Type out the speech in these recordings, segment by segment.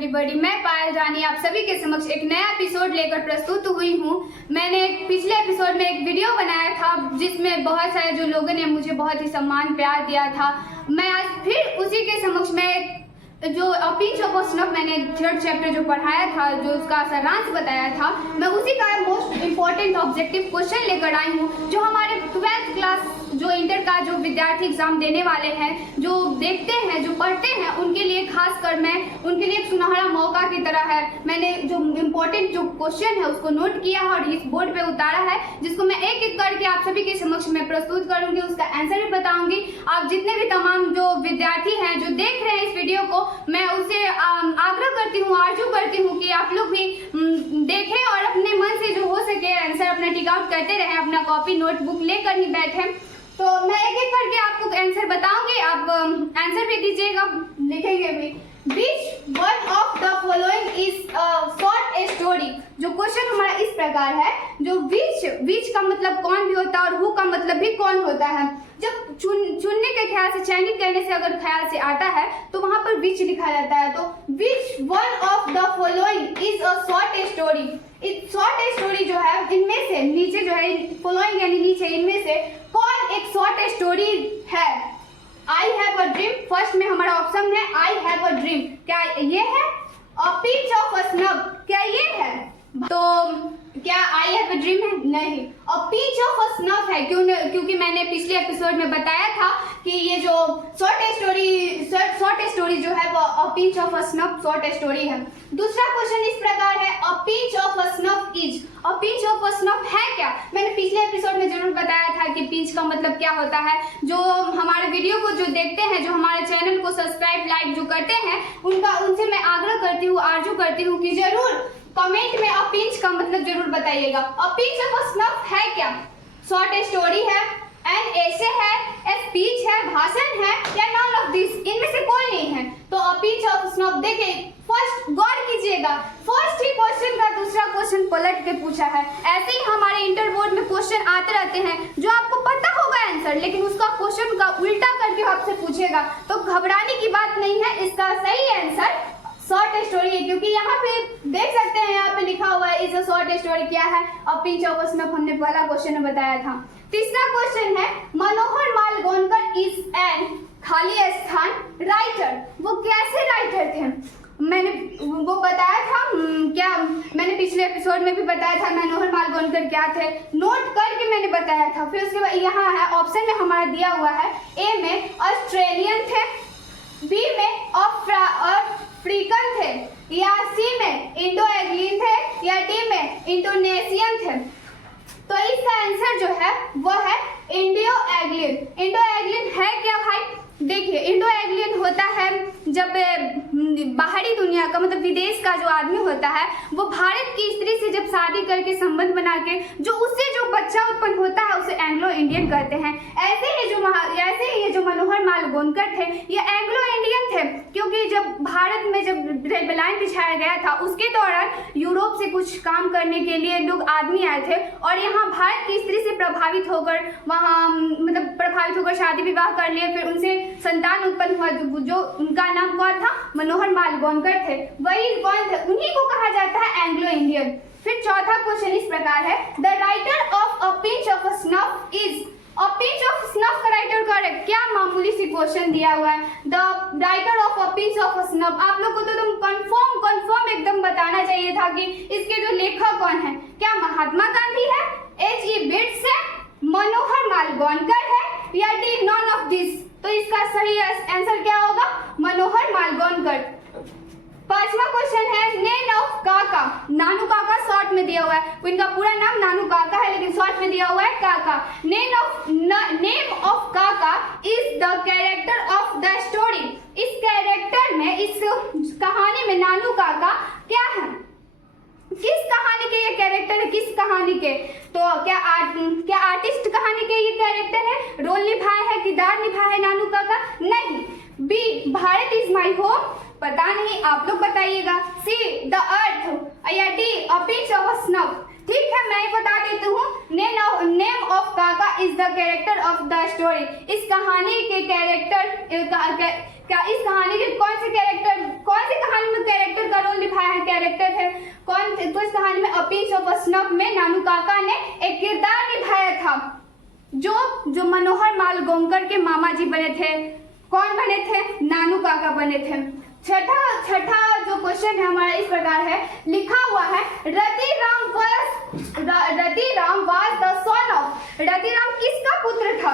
Everybody, मैं पायल रानी आप सभी के समक्ष एक नया एपिसोड लेकर प्रस्तुत हुई हूँ। मैंने पिछले एपिसोड में एक वीडियो बनाया था जिसमें बहुत सारे जो लोगों ने मुझे बहुत ही सम्मान प्यार दिया था। मैं आज फिर उसी के समक्ष में जो पिंच ऑफ स्नफ मैंने थर्ड चैप्टर जो पढ़ाया था, जो उसका सारांश बताया था, मैं उसी का मोस्ट इम्पोर्टेंट ऑब्जेक्टिव क्वेश्चन लेकर आई हूँ जो हमारे 12th क्लास जो इंटर का जो विद्यार्थी एग्जाम देने वाले हैं, जो देखते हैं, जो पढ़ते हैं, उनके लिए खासकर मैं उनके लिए एक सुनहरा मौका की तरह है। मैंने जो इम्पोर्टेंट जो क्वेश्चन है उसको नोट किया है और इस बोर्ड पे उतारा है, जिसको मैं एक एक करके आप सभी के समक्ष में प्रस्तुत करूंगी, उसका आंसर भी बताऊंगी। आप जितने भी तमाम जो विद्यार्थी हैं जो देख रहे हैं इस वीडियो को, मैं उसे आग्रह करती हूँ, आरजू करती हूँ कि आप लोग भी देखें और अपने मन से जो हो सके आंसर अपना टिक आउट करते रहें, अपना कॉपी नोटबुक लेकर ही बैठें। तो मैं एक एक करके आपको आंसर बताऊंगी, आप आंसर भी दीजिएगा, लिखेंगे भी। Which one of the following is a short story? जो क्वेश्चन हमारा इस प्रकार है, जो which का मतलब कौन भी होता है और who का मतलब भी कौन होता है। जब चुनने के ख्याल से, चयनित करने से अगर ख्याल से आता है तो वहां पर which लिखा जाता है। तो which one of the following is a short story? इस शॉर्ट स्टोरी जो है, इनमें से नीचे जो है फॉलोइंग यानी नीचे, इनमें से कौन एक शॉर्ट स्टोरी है? I have a dream, first में हमारा ऑप्शन है आई हैव अ ड्रीम, क्या ये है? अ पिंच ऑफ अ स्नफ, क्या ये है? तो क्या आई हैव अ ड्रीम है? नहीं, अ पिंच ऑफ अ स्नफ है। क्योंकि मैंने पिछले एपिसोड में बताया था कि ये जो शॉर्ट स्टोरी जो है वो अ pinch of a snuff short story है। दूसरा क्वेश्चन इस प्रकार है, अ pinch of a snuff is, a pinch of a snuff है क्या? मैंने पिछले एपिसोड में जरूर बताया था कि पिंच का मतलब क्या होता है। जो हमारे वीडियो को जो देखते हैं, जो हमारे चैनल को सब्सक्राइब लाइक जो करते हैं, उनसे मैं आग्रह करती हूँ, आरजू करती हूँ कि जरूर कमेंट में अ पिंच का मतलब जरूर बताइएगा। अ पिंच ऑफ अ स्नफ है क्या? शॉर्ट स्टोरी है, एन ऐसे है, ए स्पीच है, भाषण है, या नॉन ऑफ दिस, इनमें से कोई नहीं है। तो अ पिंच ऑफ स्नफ, देखिए फर्स्ट गौर कीजिएगा, फर्स्ट ही क्वेश्चन का दूसरा क्वेश्चन पलट के पूछा है। ऐसे ही हमारे इंटर बोर्ड में क्वेश्चन आते रहते हैं जो आपको पता होगा आंसर, लेकिन उसका क्वेश्चन का उल्टा करके आपसे पूछेगा, तो घबराने की बात नहीं है। इसका सही आंसर शॉर्ट स्टोरी है, क्योंकि यहाँ पे देख सकते हैं, यहाँ पे लिखा हुआ है इज अ शॉर्ट स्टोरी। क्या है? अ पिंच ऑफ अ स्नफ, हमने पहला क्वेश्चन में बताया था। तीसरा क्वेश्चन है, मनोहर माल गोनकर इज एन खाली स्थान राइटर, वो कैसे राइटर थे? मैंने वो बताया था, क्या मैंने पिछले एपिसोड में भी बताया था मनोहर माल गोनकर क्या थे, नोट करके मैंने बताया था। फिर उसके बाद यहाँ है ऑप्शन में हमारा दिया हुआ है, ए में ऑस्ट्रेलियन थे, बी में अफ्रीकन थे, या सी में इंडो एग्लिन थे, या डी में इंडोनेशियन थे। तो इसका आंसर जो है वो है इंडो एग्लिन। इंडो एग्लिन है क्या भाई? देखिए, इंडो एग्लियन होता है जब बाहरी दुनिया का मतलब विदेश का जो आदमी होता है, वो भारत की स्त्री से जब शादी करके संबंध बना के जो उससे जो बच्चा उत्पन्न होता है उसे एंग्लो इंडियन कहते हैं। ऐसे ही ये जो मनोहर माल गोनकर थे, ये एंग्लो इंडियन थे, क्योंकि जब भारत में जब रेलवे लाइन बिछाया गया था उसके दौरान यूरोप से कुछ काम करने के लिए लोग आदमी आए थे और यहाँ भारत की स्त्री से प्रभावित होकर शादी विवाह कर लिए, फिर उनसे संतान उत्पन्न हुआ, जो उनका नाम कौन था? मनोहर माल गोनकर थे। वही कौन थे? उन्हीं को कहा जाता है एंग्लो इंडियन। फिर चौथा क्वेश्चन इस प्रकार है, the writer of a pinch of a snuff is, a pinch of snuff का राइटर कौन है? क्या मामूली सी क्वेश्चन दिया हुआ है, the writer of a pinch of a snuff. आप लोग को तो तुम कंफर्म एकदम बताना चाहिए था कि इसके जो लेखक कौन है। क्या महात्मा गांधी है, H.E. बिट्स है, मनोहर माल गोनकर है, या डी नॉन ऑफ दिस? तो इसका सही आंसर क्या होगा? मनोहर माल गोनकर। पांचवा क्वेश्चन है, नेम ऑफ काका, नानू काका शॉर्ट में दिया हुआ है, इनका पूरा नाम नानू काका है लेकिन शॉर्ट में दिया हुआ है काका। Name of Kaka is the character of the story. इस कैरेक्टर में, इस कहानी में नानू काका क्या है? किस कहानी के ये कैरेक्टर है? किस कहानी के? तो क्या आर्टिस्ट कहानी के ये कैरेक्टर है? रोल निभाए है, किरदार निभाए है नानू काका? नहीं। B, Bharat is my home, पता नहीं, आप लोग बताइएगा। सी, द अर्थ, या D, a pinch of a snuff. ठीक है, मैं बता देती हूँ, name of Kaka is the character of the story. इस कहानी के इस कहानी के कौन सी कहानी में कैरेक्टर का स्नफ में नानू काका ने एक किरदार निभाया था जो मनोहर मालगोंकर के मामा जी बने थे। कौन बने थे? नानू काका बने थे। छठा जो क्वेश्चन है हमारा इस प्रकार है, लिखा हुआ है Ratiram was the son of. Ratiram किसका पुत्र था?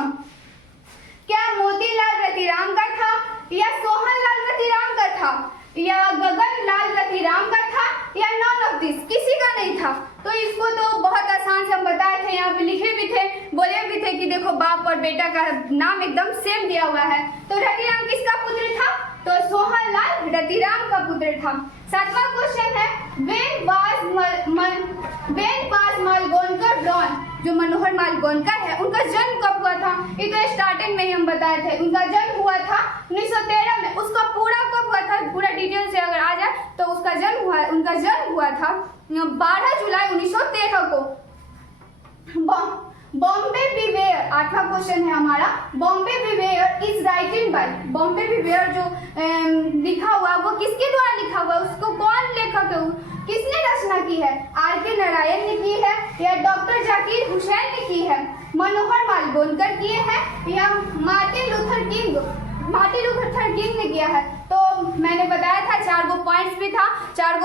क्या मोतीलाल रतिराम का था, या सोहनलाल रतिराम का था, या गगनलाल रतिराम का था, या नॉन ऑफ दिस, किसी का नहीं था? तो इसको तो बहुत आसान से हम बताए थे, यहाँ पे लिखे भी थे, बोले भी थे कि देखो बाप और बेटा का नाम एकदम सेम दिया हुआ है। तो रतिराम किसका पुत्र था? तो सोहनलाल रतिराम का पुत्र था। 7वां क्वेश्चन है, व्हेन वाज मालगोंकर बॉर्न? जो मनोहर मालगोंकर है उनका जन्म कब हुआ था? ये तो स्टार्टिंग में ही हम बताए थे, उनका जन्म हुआ था 1913 में। उसका पूरा कब हुआ था, पूरा डिटेल से अगर आ जाए तो उनका जन्म हुआ था 12 जुलाई 1913 को। बॉम्बे बिवेयर 8वां क्वेश्चन है हमारा, Bombay beware is writing by. Bombay beware जो लिखा हुआ वो किसके द्वारा लिखा हुआ? उसको कौन लेखक है, किसने रचना की है? आर.के. नारायण ने की है, या डॉक्टर जाकिर हुसैन ने की है, मनोहर मालगोंकर किए हैं, या मार्टिन लूथर किंग ने किया है? तो मैंने बताया था 4 गो पॉइंट्स भी था, 4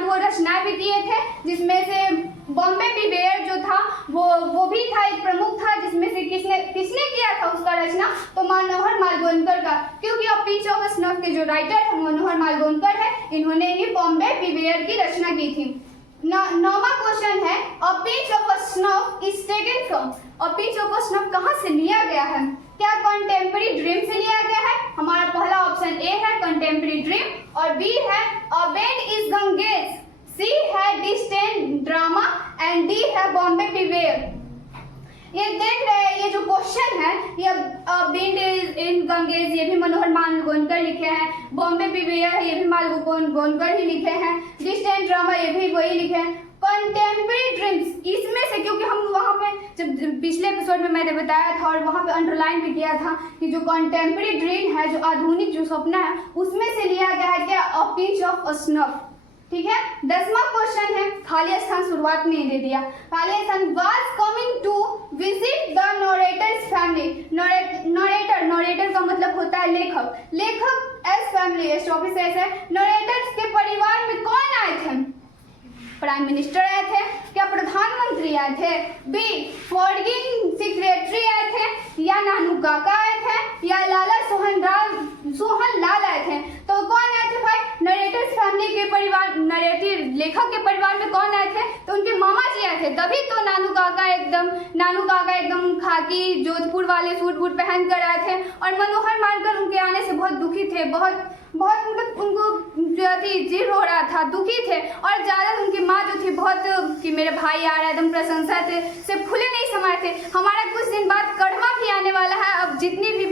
गो रचनाएं भी दिए थे, जिसमें से बॉम्बे बिवेयर जो था वो भी था, एक प्रमुख था, जिसमें से किसने किया था उसका रचना? तो मनोहर मालगोंकर का, क्योंकि a pitch of a snuff के जो राइटर है मनोहर मालगोंकर है, इन्होंने ही बॉम्बे बिवेयर की रचना की थी। 9वां क्वेश्चन है, a pitch of a snuff is taken from. A pitch of a snuff कहाँ से लिया गया है? क्या कंटेम्प्रेरी ड्रीम से लिया गया है? हमारा पहला ऑप्शन ए है कंटेम्प्रेरी ड्रीम, और बी है अ बेंड इज गंगेज, सी है डिस्टेंट ड्रामा, एंड डी है बॉम्बे बिवेयर। ये देख रहे हैं, ये जो क्वेश्चन है, ये बेंड इज इन गंगेज ये भी मनोहर मालगोंकर लिखे हैं, बॉम्बे बिवेयर है ये भी मालगोंकर ही लिखे हैं, डिस्टेंट ड्रामा ये भी वही लिखे हैं। कंटेम्प्रेरी ड्रीम्स इसमें से, क्योंकि हम वहाँ पे जब पिछले एपिसोड में मैंने बताया था और वहाँ पे अंडरलाइन भी किया था कि जो कंटेम्प्रेरी ड्रीम है, जो आधुनिक जो सपना है, उसमें से लिया गया है क्या? A pitch of a snuff. ठीक है। 10वां क्वेश्चन है, खाली स्थान शुरुआत में ही दे दिया। खाली स्थान was coming to visit the narrator's family. Narrator का मतलब होता है लेखक एस फैमिली स्टॉपिस है। नरेटर्स के परिवार में कौन आए थे? प्राइम मिनिस्टर आए थे, क्या प्रधानमंत्री आए थे, बी फॉरेन सेक्रेटरी आए थे, या नानू काका आए थे, या लाला सोहन लाल आए थे? तो कौन आए थे भाई? नरेटर्स फैमिली के परिवार, नरेटिव लेखक के परिवार में कौन आए थे? तो उनके मामा जी आए थे, तभी तो नानू काका एकदम खाकी जोधपुर वाले सूट बूट पहन कर आए थे। और मनोहर मालगोंकर उनके आने से बहुत दुखी थे, बहुत मतलब उनको जो थी जिर हो रहा था, दुखी थे। और ज़्यादा उनकी माँ जो थी बहुत कि मेरे भाई आ रहा है, एकदम प्रशंसा से फूले नहीं समाये थे। हमारा कुछ दिन बाद कड़वा भी आने वाला है। अब जितनी भी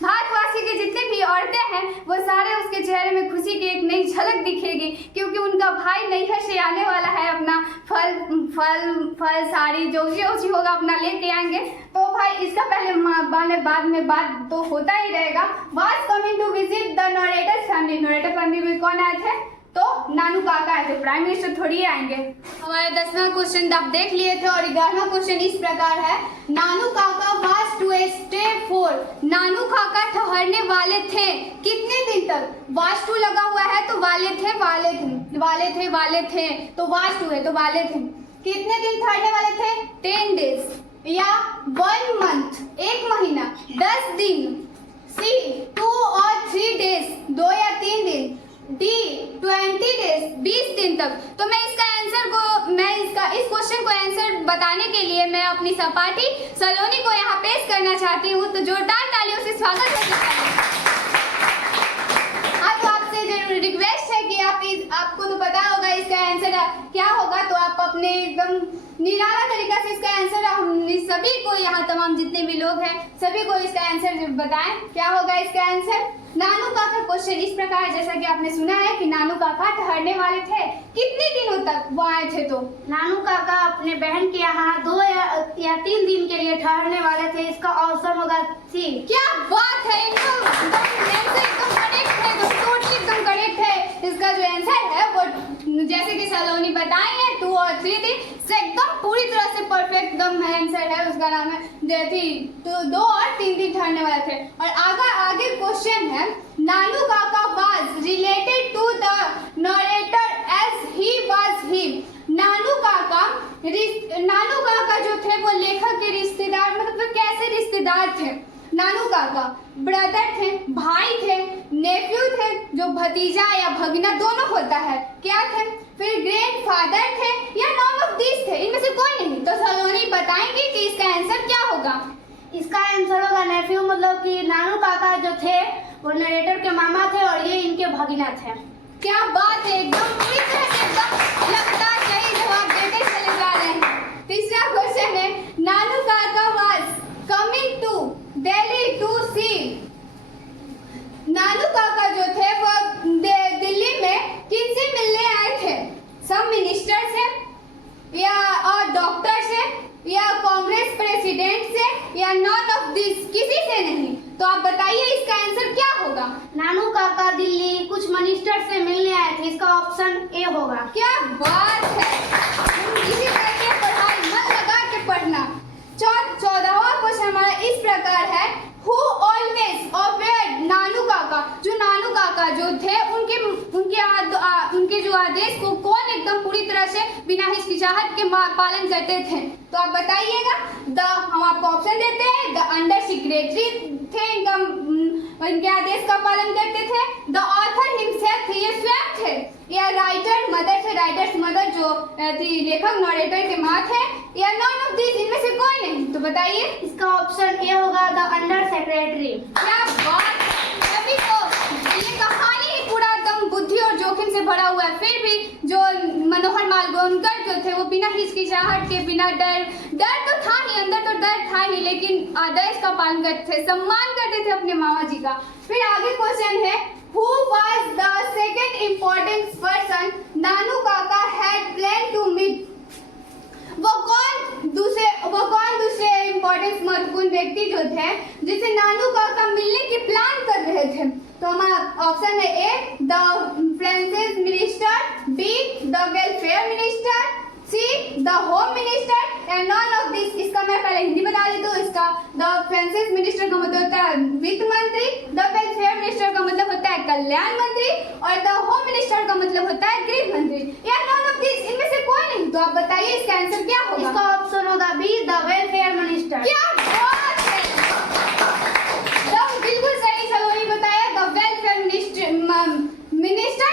भारतवासी की जितनी भी औरतें हैं वो सारे उसके चेहरे में खुशी की एक नई झलक दिखेगी, क्योंकि उनका भाई नैहर से आने वाला है, अपना फल साड़ी जो भी होगा अपना लेके आएंगे। तो भाई इसका पहले बाद में बात तो होता ही रहेगा। Was coming to visit the narrator's family. Narrator family में कौन आए थे? तो नानू काका आए थे, प्राइम मिनिस्टर थोड़ी आएंगे। हमारे 10वां क्वेश्चन आप देख लिए थे, और 11वां क्वेश्चन इस प्रकार है, Nanu Kaka was to stay for. Nanu काका ठहरने वाले थे कितने दिन तक? वाज टू लगा हुआ है तो वाले थे तो वाज टू है तो वाले थे। कितने दिन ठहरने वाले थे? 10 डेज, या 1 मंथ 1 महीना, 10 दिन, सी 2 और 3 डेज 2 या 3 दिन, डी 20 डेज 20 दिन तक। तो मैं इस क्वेश्चन को आंसर बताने के लिए मैं अपनी सहपाठी सलोनी को यहाँ पेश करना चाहती हूँ। तो जोरदार तालियों से स्वागत है। तो आपसे जरूर रिक्वेस्ट है कि आपको तो पता होगा इसका आंसर क्या होगा, तो आप अपने एकदम निराला तरीका से इसका आंसर हम सभी को, यहाँ तमाम जितने भी लोग हैं सभी को इसका आंसर बताएं। क्या होगा इसका आंसर? नानू काका क्वेश्चन इस प्रकार, जैसा कि आपने सुना है कि नानू काका ठहरने वाले थे कितने दिनों तक वो आए थे? तो नानू काका अपने बहन के यहाँ 2 या 3 दिन के लिए ठहरने वाले थे। इसका ऑप्शन होगा सी। क्या बात है, एकदम करेक्ट है, एकदम करेक्ट है। इसका जो आंसर है वो जैसे कि सलोनी बताई है 2 और 3 दिन से एकदम पूरी तरह से परफेक्ट एकदम आंसर है। उसका नाम है तो 2 और 3 दिन ठहरने वाले थे। और आगे क्वेश्चन है, Nanu Kaka was related to the narrator as he was him. Nanu Kaka जो थे वो लेखक के रिश्तेदार, मतलब कैसे रिश्तेदार थे? नानू काका ब्रदर थे, भाई थे, नेफ्यू थे जो भतीजा या भगना दोनों होता है, क्या थे? फिर ग्रैंडफादर थे या नॉन ऑफ दिस थे? इनमें से कोई नहीं। तो सलोनी बताएंगे कि इसका आंसर क्या होगा? इसका आंसर होगा नेफ्यू, मतलब कि नानू काका जो थे वो नरेटर के मामा थे और ये इनके भगीना थे। क्या बात है, एकदम पूरी तरह से एकदम लगता सही जवाब देते चले जा रहे हैं। तीसरा क्वेश्चन है, Nanu Kaka was coming to Delhi to see. Nanu Kaka जो थे वो दिल्ली में किनसे मिलने आए थे? सब मिनिस्टर से या और डॉक्टर से या कांग्रेस प्रेसिडेंट से या नॉन ऑफ दिस, किसी से नहीं। तो आप बताइए इसका आंसर क्या होगा? नानू काका दिल्ली कुछ मिनिस्टर से मिलने आए थे, इसका ऑप्शन ए होगा। क्या बात है, इसी तरह के पढ़ाई मन लगा के पढ़ना। 14वां क्वेश्चन हमारा इस प्रकार है, हु ऑलवेज ओबेड नानू काका। जो नानू काका जो थे उनके जो आदेश को कौन एकदम पूरी तरह से बिना हिचकिचाहट के पालन करते थे? तो आप बताइएगा। हम आपको ऑप्शन देते हैं, द अंडर सेक्रेटरी थे, इनके आदेश का पालन करते थे। द ऑथर हिमसेल्फ थे, ये स्वयं थे। या राइटर मदर थे, राइटर्स मदर जो थी लेखक नरेटर के माँ थे। या नॉन ऑफ दिस, इनमें से कोई नहीं। तो बताइए इसका ऑप्शन ए होगा, द अंडर सेक्रेटरी। क्या बात, अभी तो ये कहानी ही पूरा एकदम बुद्धि और जोखिम से भरा हुआ है। फिर भी जो मनोहर मालगोनकर जो थे वो बिना हिचकिचाहट के, बिना डर तो था ही, अंदर तो डर था ही, लेकिन आदेश का पालन करते थे, सम्मान करते थे अपने मामा जी का। फिर आगे क्वेश्चन है, who was the second important person Nanu Kaka had plan to meet. वो कौन दूसरे इम्पोर्टेंट महत्वपूर्ण व्यक्ति जो थे जिसे नानू काका मिलने की प्लान कर रहे थे? तो हमारा ऑप्शन है A, the finance minister, B, the welfare minister, C, the home minister and none of this. इसका मैं पहले हिंदी बता देती हूँ। इसका द फाइनेंस मिनिस्टर का मतलब होता है वित्त मंत्री, द वेलफेयर मिनिस्टर का मतलब होता है कल्याण मंत्री और द होम मिनिस्टर का मतलब होता है गृह मंत्री। या नॉन ऑफ दिस, इनमें से कोई नहीं। तो आप बताइए इसका आंसर क्या होगा? इसका ऑप्शन होगा बी, द वेलफेयर मिनिस्टर। क्या बात है, बिल्कुल सही सलोनी बताया। द वेलफेयर मिनिस्टर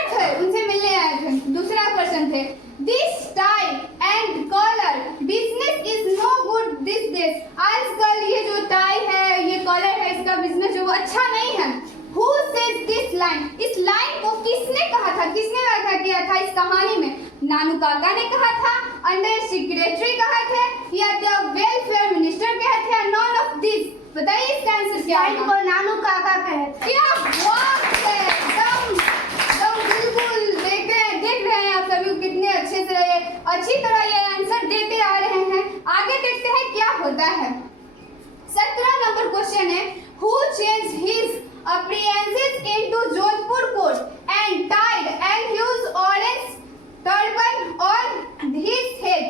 थे, उनसे मिलने आए थे। दूसरा क्वेश्चन थे, this tie and collar business is no good this days. आजकल ये जो टाई है, ये कॉलर है, इसका बिजनेस जो अच्छा नहीं है। Who says this line? इस लाइन को किसने कहा था, किसने व्याख्या किया था इस कहानी में? नानू काका ने कहा था, अंडर सेक्रेटरी कहा थे, या द वेलफेयर मिनिस्टर कहे थे, या नॉन ऑफ दिस? बताइए इसका आंसर क्या है? को नानू काका कहे थे। क्या बात है, एकदम बिल्कुल देख रहे हैं आप सभी कितने अच्छी तरह ये आंसर देते आ रहे हैं। आगे देखते हैं क्या होता है। 17 नंबर क्वेश्चन है, who change his appearances into Jodhpur court and tied and used orange turban on his head।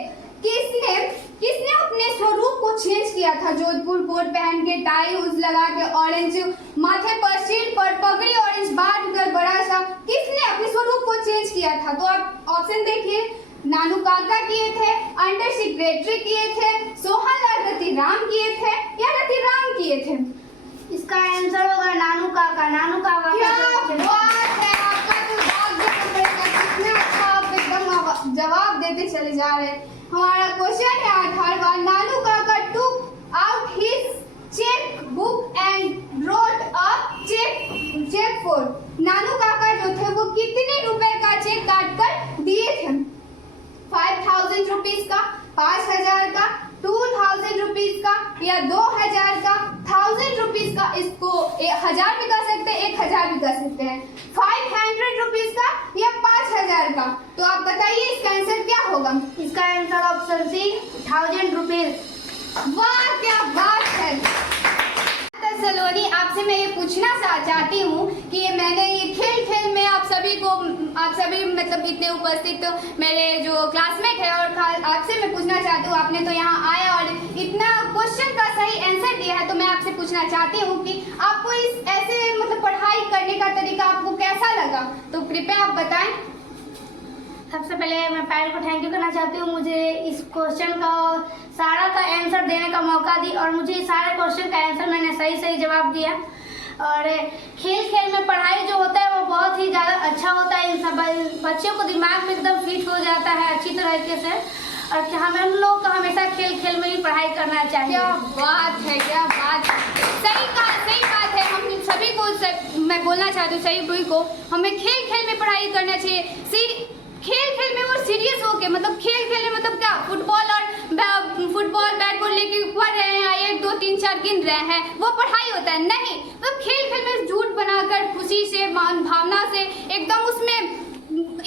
किसने अपने स्वरूप को चेंज किया था? जोधपुर कोट पहन के, टाई उस लगा के, ऑरेंज माथे पर, सिर पर पगड़ी ऑरेंज बांध कर बड़ा सा, किसने अपने स्वरूप को चेंज किया था? तो आप ऑप्शन देखिए, नानू काका किए थे, अंडर सेक्रेटरी किए थे, सोहनलाल रतिराम किए थे, या रतिराम किए थे? इसका आंसर होगा नानू काका। नानू काका। क्या बात है, आपका तो कितना अच्छा आप एकदम जवाब देते चले जा रहे हैं। हमारा क्वेश्चन है 18वां, नानू काका took out his cheque book and wrote a cheque for. Nanu Kaka जो थे वो कितने रुपए का चेक काट कर दिए थे? 5000 रुपीज का, 5000 का, 2000 रुपीज का, या 2000 का, 1000 रुपीज का। इसको 1000 भी कर सकते हैं, 1000 भी कर सकते हैं। 500 रुपीज का या 5000 का। तो आप बताइए इसका आंसर क्या होगा? इसका आंसर ऑप्शन सी, 1000 रुपीज। वाह क्या बात है सलोनी, आपसे मैं ये पूछना चाहती हूँ कि मैंने ये खेल में आप सभी सभी को, आप सभी मतलब इतने उपस्थित मेरे जो क्लासमेट है, और आपसे मैं पूछना चाहती हूँ, आपने तो यहाँ आया और इतना क्वेश्चन का सही आंसर दिया है, तो मैं आपसे पूछना चाहती हूँ कि आपको इस ऐसे मतलब पढ़ाई करने का तरीका आपको कैसा लगा, तो कृपया आप बताएं। सबसे पहले मैं पायल को थैंक यू करना चाहती हूँ, मुझे इस क्वेश्चन का सारा का आंसर देने का मौका दी, और मुझे सारे क्वेश्चन का आंसर मैंने सही जवाब दिया। और खेल में पढ़ाई जो होता है वो बहुत ही ज़्यादा अच्छा होता है, इन सब बच्चों को दिमाग में एकदम फिट हो जाता है अच्छी तरीके से, और हम लोग को हमेशा खेल में ही पढ़ाई करना चाहिए। क्या बात है, क्या बात है, सही बात है। हम सभी को मैं बोलना चाहती हूँ, सभी भाई को हमें खेल में पढ़ाई करना चाहिए। खेल में और सीरियस होके, मतलब खेल मतलब क्या, फुटबॉल बैट बॉल लेके पढ़ रहे हैं, 1 2 3 4 गिन रहे हैं, वो पढ़ाई होता है नहीं। मतलब खेल में झूठ बनाकर खुशी से भावना से एकदम उसमें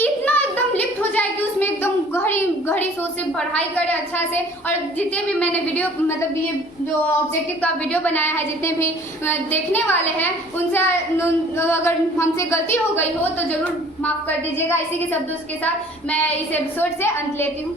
इतना एकदम लिप्त हो जाए कि उसमें एकदम गहरी सोच से पढ़ाई करे अच्छा से। और जितने भी मैंने वीडियो मतलब ये जो ऑब्जेक्टिव का वीडियो बनाया है, जितने भी देखने वाले हैं उनसे अगर हमसे गलती हो गई हो तो ज़रूर माफ़ कर दीजिएगा। इसी के शब्दों के साथ मैं इस एपिसोड से अंत लेती हूँ।